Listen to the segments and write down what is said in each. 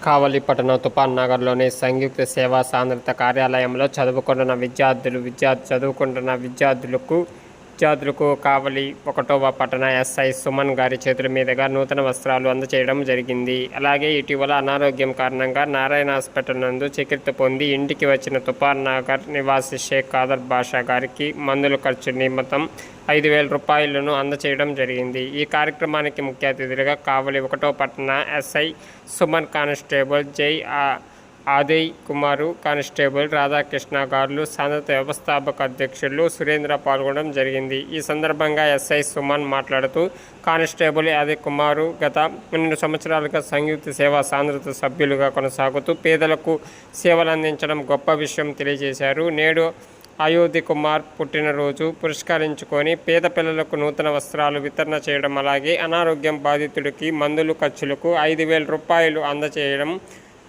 కావలి పట్టణం తుపాన్ నగర్లోని సంయుక్త సేవా సాంద్రత కార్యాలయంలో చదువుకుంటున్న విద్యార్థులు విద్యార్థి చదువుకుంటున్న విద్యార్థులకు విద్యార్థులకు కావలి ఒకటవ పట్టణ ఎస్ఐ సుమన్ గారి చేతుల మీదుగా నూతన వస్త్రాలు అందచేయడం జరిగింది. అలాగే ఇటీవల అనారోగ్యం కారణంగా నారాయణ హాస్పిటల్ నందు చికిత్స పొంది ఇంటికి వచ్చిన తుఫాన్ నగర్ నివాసి షేక్ కాదర్ బాషా గారికి మందుల ఖర్చు నిమిత్తం ఐదు వేల రూపాయలను అందచేయడం జరిగింది. ఈ కార్యక్రమానికి ముఖ్య అతిథులుగా కావలి ఒకటో పట్టణ ఎస్ఐ సుమన్ కానిస్టేబుల్ జై ఆ- ఆదయ్ కుమారు కానిస్టేబుల్ రాధాకృష్ణ గారులు సాంద్రత వ్యవస్థాపక అధ్యక్షులు సురేంద్ర పాల్గొనడం జరిగింది. ఈ సందర్భంగా ఎస్ఐ సుమన్ మాట్లాడుతూ కానిస్టేబుల్ ఆదయ్ కుమారు గత రెండు సంవత్సరాలుగా సంయుక్త సేవా సాంద్రత సభ్యులుగా కొనసాగుతూ పేదలకు సేవలు అందించడం గొప్ప విషయం తెలియజేశారు. నేడు అయోధ్య కుమార్ పుట్టినరోజు పురస్కరించుకొని పేద పిల్లలకు నూతన వస్త్రాలు వితరణ చేయడం అలాగే అనారోగ్యం బాధితుడికి మందులు ఖర్చులకు ఐదు వేల రూపాయలు అందచేయడం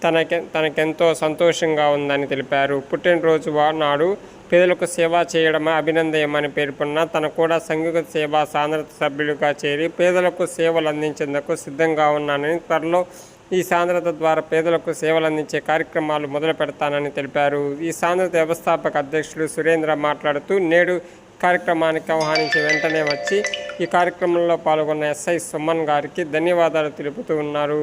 తనకె తనకెంతో సంతోషంగా ఉందని తెలిపారు. పుట్టినరోజు నాడు పేదలకు సేవ చేయడమే అభినందయమని పేర్కొన్న తన కూడా సంఘిక సేవా సాంద్రత సభ్యులుగా చేరి పేదలకు సేవలు అందించేందుకు సిద్ధంగా ఉన్నానని త్వరలో ఈ సాంద్రత ద్వారా పేదలకు సేవలు అందించే కార్యక్రమాలు మొదలు పెడతానని తెలిపారు. ఈ సాంద్రత వ్యవస్థాపక అధ్యక్షుడు సురేంద్ర మాట్లాడుతూ నేడు కార్యక్రమానికి ఆహ్వానించి వెంటనే వచ్చి ఈ కార్యక్రమంలో పాల్గొన్న ఎస్ఐ సుమన్ గారికి ధన్యవాదాలు తెలుపుతూ ఉన్నారు.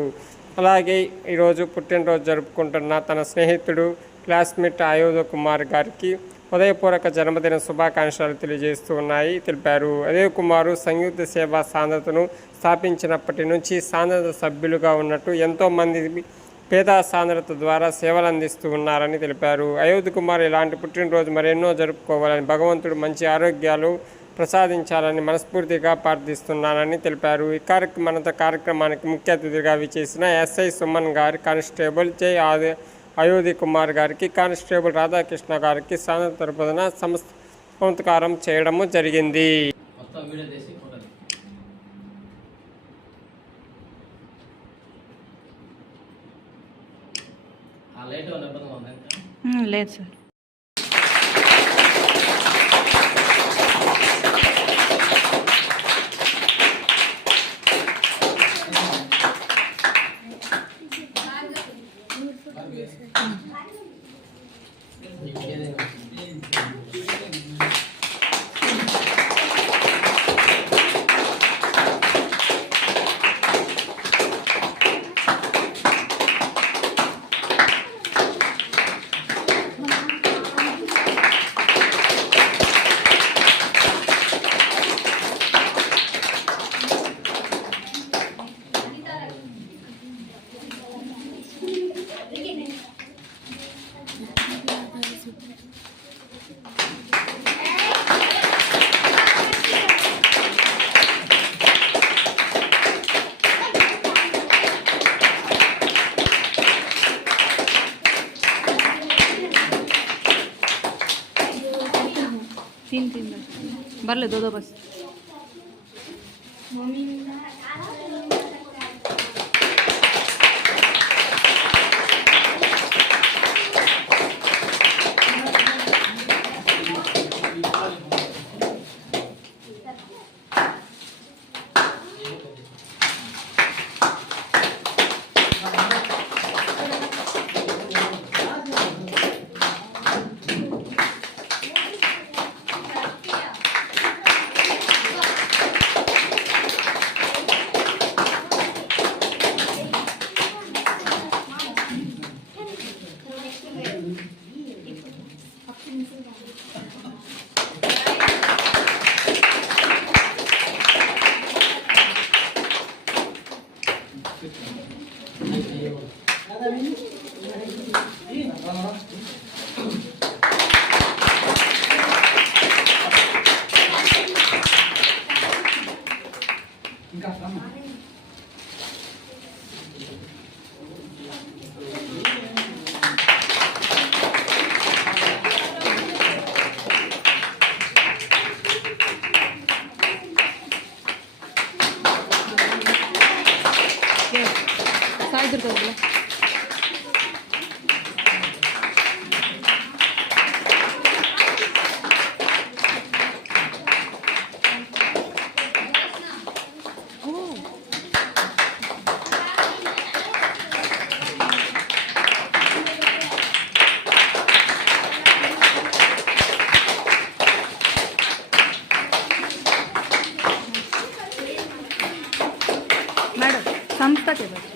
అలాగే ఈరోజు పుట్టినరోజు జరుపుకుంటున్న తన స్నేహితుడు క్లాస్మేట్ ఆయోధ కుమార్ గారికి ఉదయపూర్వక జన్మదిన శుభాకాంక్షలు తెలియజేస్తూ ఉన్నాయి తెలిపారు. అదే కుమారు సంయుక్త సేవా సాంద్రతను స్థాపించినప్పటి నుంచి సాంద్రత సభ్యులుగా ఉన్నట్టు ఎంతోమంది పేద సాంద్రత ద్వారా సేవలు అందిస్తూ ఉన్నారని తెలిపారు. అయోధ్య కుమార్ ఇలాంటి పుట్టినరోజు మరెన్నో జరుపుకోవాలని భగవంతుడు మంచి ఆరోగ్యాలు ప్రసాదించాలని మనస్ఫూర్తిగా ప్రార్థిస్తున్నానని తెలిపారు. ఈ కార్యక్రమం కార్యక్రమానికి ముఖ్య అతిథిగా విచేసిన ఎస్ఐ సుమన్ గారి కానిస్టేబుల్ జై ఆది అయోధ్య కుమార్ గారికి కానిస్టేబుల్ రాధాకృష్ణ గారికి సాంద్రత తరపున సంస్కారం చేయడము జరిగింది. మొత్తం video तीन तीन बस भर ले दो दो बस साइड 寒くたけど。